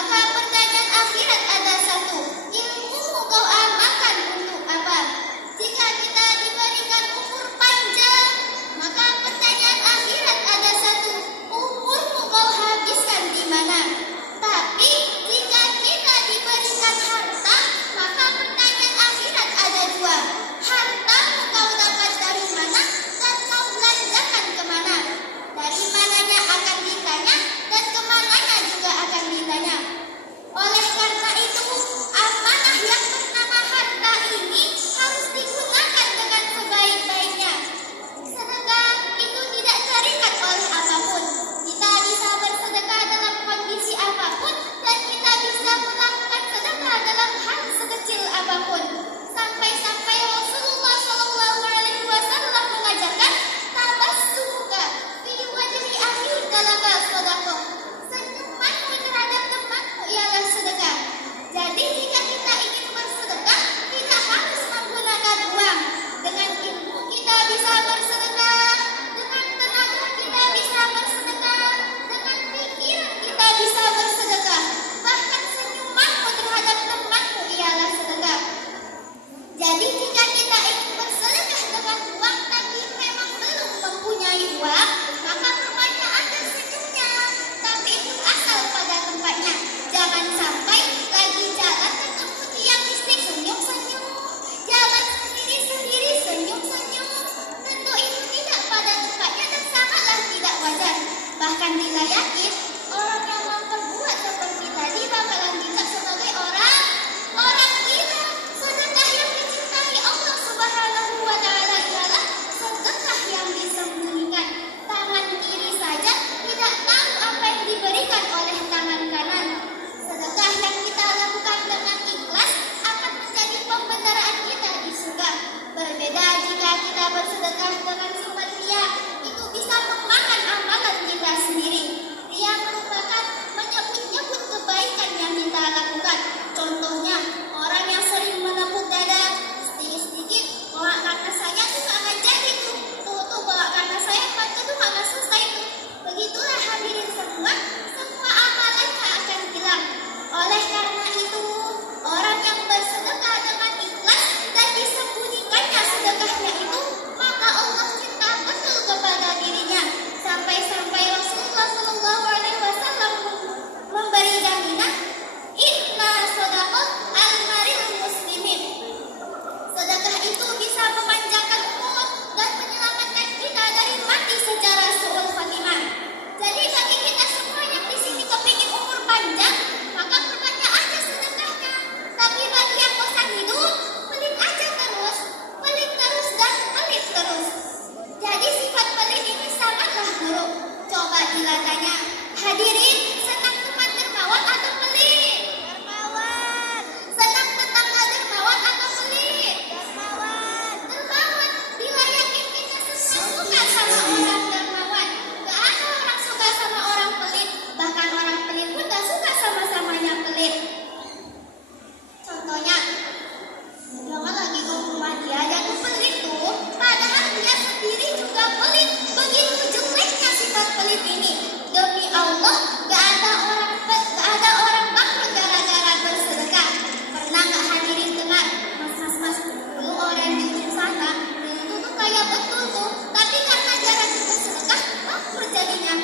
Maka pertanyaan akhirat ada satu, ilmumu kau amalkan untuk apa? Jika kita diberikan umur panjang, maka pertanyaan akhirat ada satu, umurmu kau habiskan di mana? Tapi jika kita diberikan harta, maka pertanyaan akhirat ada dua, hartamu kau dapat dari mana dan kau belanjakan kemana? Dari mananya akan ditanya dan kemananya juga akan ditanya. Oleh karena itu, amanah yang bernama harta ini harus digunakan dengan sebaik-baiknya. Sedekah itu tidak terikat oleh apapun. Kita bisa bersedekah dalam kondisi apapun dan kita bisa melakukan sedekah dalam hal sekecil apapun. Sampai-sampai Rasulullah SAW mengajarkan tabassumuka fi wajhi akhika laka shadaqah. Senyumanmu terhadap temanmu ialah sedekah. Jadi jika kita ingin bersedekah, kita harus menggunakan uang. Dengan ilmu kita bisa bersedekah, dengan tenaga kita bisa bersedekah, dengan pikiran kita bisa bersedekah. Bahkan senyumanmu terhadap temanmu ialah sedekah. Jadi jika kita ingin bersedekah dengan uang tapi memang belum mempunyai uang, maka rupanya ada senyumnya, tapi itu asal pada tempatnya. Jangan sampai lagi jalan ketemu tiang listrik senyum-senyum, jalan sendiri-sendiri senyum-senyum. Tentu itu tidak pada tempatnya dan sangatlah tidak wajar. Bahkan kita yakin orang yang memperbuat seperti tadi bakalan dicap sebagai orang gila. Sedekah yang dicintai Allah Subhanahu wa Ta'ala ialah sedekah yang disembunyikan. Tangan kiri saja tidak tahu apa yang diberikan oleh tangan kanan. Sedekah yang kita lakukan dengan ikhlas akan menjadi pembenaran kita di surga. Berbeda jika kita bersedekah dengan sumber ria, itu bisa memakan amalan kita sendiri. Ria merupakan menyebut-nyebut kebaikan yang kita lakukan. Contohnya, orang yang sering menepuk dada, sedikit-sedikit, bawa karena saya tuh akan jadi tuh bawa karena saya bantu tuh akan selesai tuh. Begitulah hadirin semua amalannya akan hilang. Oleh karena itu, orang yang bersedekah dengan ikhlas dan disembunyikannya sedekahnya itu, maka Allah cinta betul kepada dirinya. Sampai-sampai Rasulullah SAW memberi jaminan, inna shadaqah al-maril muslimin. Sedekah itu bisa memanjangkan umur dan menyelamatkan kita dari mati secara su'ul khatimah. Jadi bagi kita semua yang di sini kepingin umur panjang, maka perbanyak aja sedekahnya. Tapi bagi yang bosan hidup, pelit aja terus, pelit terus dan pelit terus. Jadi sifat pelit ini sangatlah buruk. Coba bila tanya, hadirin, senang teman dermawan atau pelit? Dermawan. Senang tetangga dermawan atau pelit? Dermawan. Dermawan. Bila yakin kita semua suka sama orang dermawan. Gak ada orang suka sama orang pelit. Bahkan orang pelit pun gak suka sama-samanya pelit. Contohnya, jangan lagi ke rumah dia jatuh pelit tuh, padahal dia sendiri juga pelit. Begitu jeleknya sifat pelit ini. Demi Allah, gak ada orang bangkrut gara-gara bersedekah. Pernah gak hadirin dengar, mas, dulu orang di ujung sana, dulu tuh kayak betul tuh, tapi karena jarang bersedekah, bangkrut jadinya.